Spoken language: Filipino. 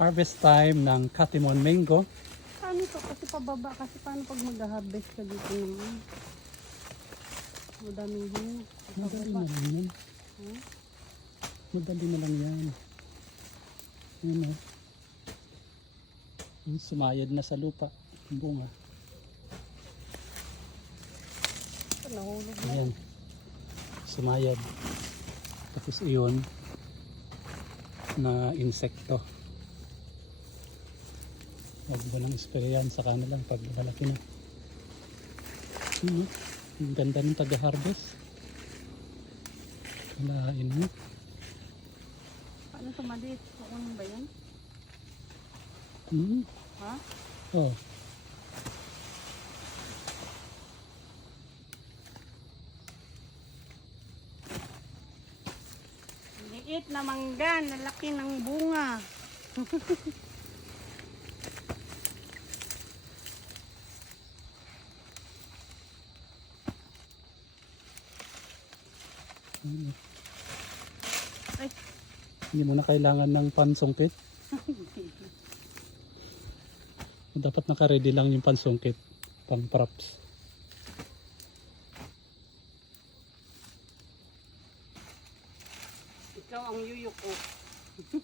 Harvest time ng Katimon Mango. Paano to? Kasi pababa. Kasi paano pag mag-harvest ka dito naman? Madaming hangin. Madali na lang yan. Madali na lang yan. Yun o. Sumayad na sa lupa. Ang bunga. Nahulog na. Ayan. Sumayad. Tapos iyon na insekto. Huwag mo nang sprayan sa kanilang pag malaki na. Ang ganda ng taga-harvest. Alain mo. Paano ito maliit? Kukunin ba yan? Ha? Oh. Liit na mangga. Nalaki ng bunga. Ay. Hindi mo na kailangan ng pansungkit. Dapat naka-ready lang yung pansungkit. Pang props. Ikaw ang yuyuko.